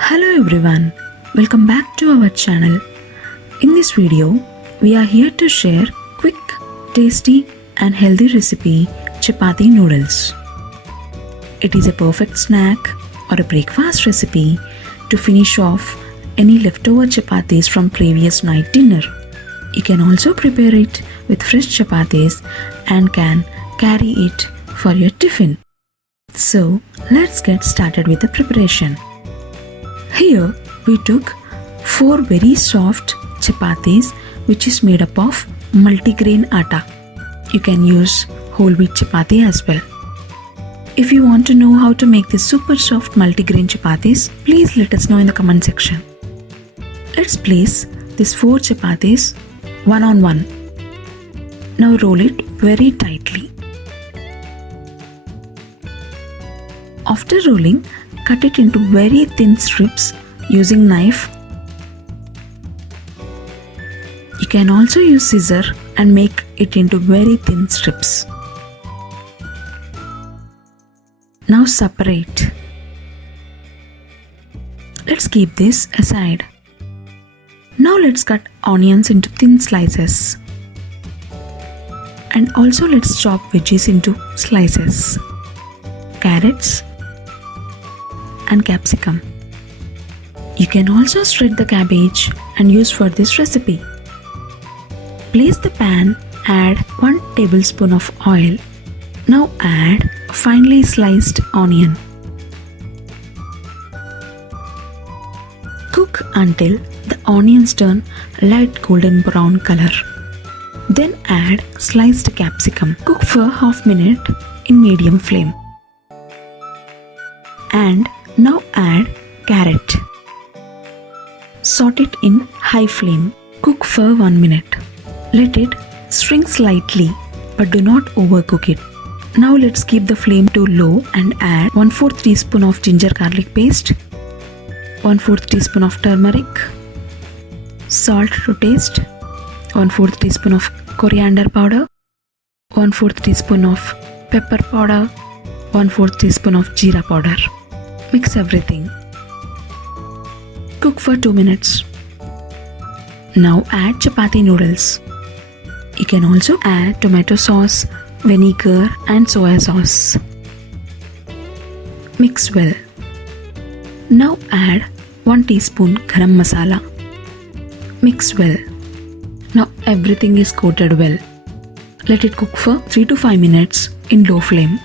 Hello everyone, welcome back to our channel. In this video, we are here to share quick, tasty and healthy recipe Chapati Noodles. It is a perfect snack or a breakfast recipe to finish off any leftover chapatis from previous night dinner. You can also prepare it with fresh chapatis and can carry it for your tiffin. So let's get started with the preparation. Here we took 4 very soft chapatis which is made up of multigrain atta. You can use whole wheat chapati as well. If you want to know how to make this super soft multigrain chapatis, please let us know in the comment section. Let's place these 4 chapatis one on one. Now roll it very tightly. After rolling, cut it into very thin strips using knife. You can also use scissor and make it into very thin strips. Now separate. Let's keep this aside. Now let's cut onions into thin slices. And also let's chop veggies into slices. Carrots and capsicum. You can also shred the cabbage and use for this recipe. Place the pan, add 1 tablespoon of oil. Now add finely sliced onion. Cook until the onions turn light golden brown color. Then add sliced capsicum. Cook for half minute in medium flame. And now add carrot. Saute it in high flame. Cook for 1 minute. Let it shrink slightly but do not overcook it. Now let's keep the flame to low and add 1/4 teaspoon of ginger garlic paste, 1/4 teaspoon of turmeric, salt to taste, 1/4 teaspoon of coriander powder, 1/4 teaspoon of pepper powder, 1/4 teaspoon of jeera powder. Mix everything. Cook for 2 minutes. Now add chapati noodles. You can also add tomato sauce, vinegar and soya sauce. Mix well. Now add 1 teaspoon garam masala. Mix well. Now everything is coated well. Let it cook for 3 to 5 minutes in low flame.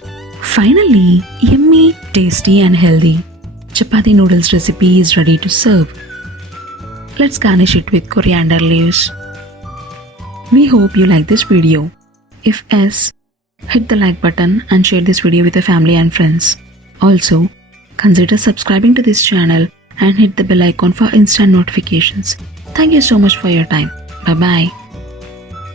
Finally, yummy, tasty and healthy Chapati Noodles recipe is ready to serve. Let's garnish it with coriander leaves. We hope you like this video. If yes, hit the like button and share this video with your family and friends. Also, consider subscribing to this channel and hit the bell icon for instant notifications. Thank you so much for your time. Bye bye.